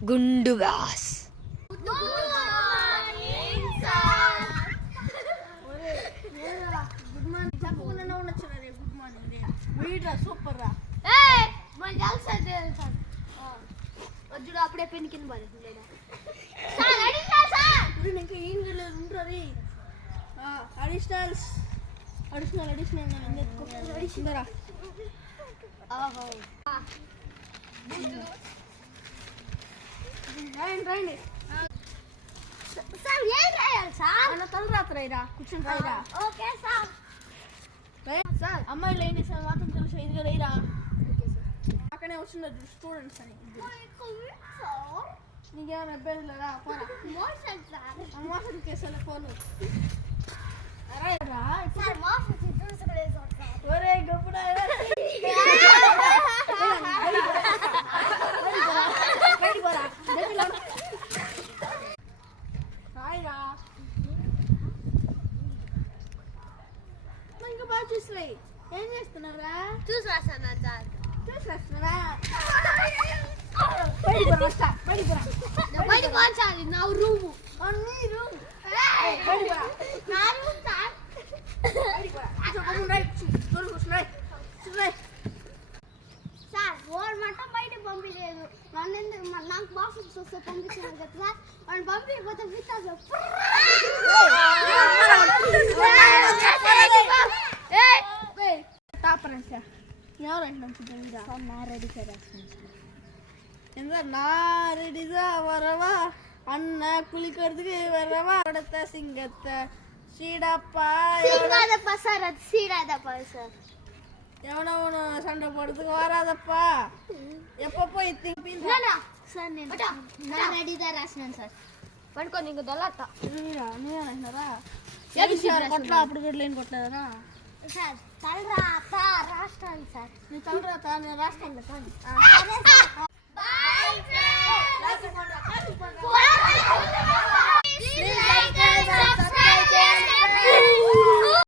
గుండుగాస్. Super రా వద్దుడు అప్పుడే pen కింద పడుతుంది ఇంకా ఏం లేదు ఉంటుంది అడిషనల్స్ అడిషనల్ అడిషనల్ రండి సార్ ఏం రాయాలి సార్ అన్న తల రాత్రైరా కూర్చొని రాయిరా ఓకే సార్ సార్ అమ్మాయిలు ఏం చేస్తారు మాత్రం తెలుసు ఇదిగా రైరా అక్కడే వచ్చింది స్టూడెంట్స్ అని నీకేమైనా ఇబ్బంది లేదా మోషన్ సార్ అమ్మాయి కేసులో ఫోను సార్ మోషన్ చూసుకునేది సార్ ఒరే గొప్పడా రాయిరా ఇంకా బాగా చూసిరాయి ఏం చేస్తున్నారా చూసి రాస్తాను సార్ చూసి వస్తున్నారా బయట మార్చాలి నా రూము నీ రూమ్ నా రూమ్ సార్ సార్ ఓడి మట్టం బయట పంపించలేదు నన్ను ఎందుకు నాకు బాక్స్ చూస్తే పంపించారు కదా సార్ వాడిని పంపించకపోతే విత్తాసు வரவா அண்ணா குளிக்கிறதுக்கு வரவா அடுத்த சிங்கத்தை சீடப்பா சீடாதப்பா சார் அது சீடாதப்பா சார் எவனவனு சண்டை போடுறதுக்கு வராதப்பா எப்ப போய் సార్ నేను నా రెడీగా రాసినాను సార్ పడుకో నీకు దొల్లట కొట్లా అప్పుడు కూడా లేని కొట్టలేదరా సార్ తలరాత రాస్తాను సార్ నీ తలరాత నేను రాస్తాను సరే సార్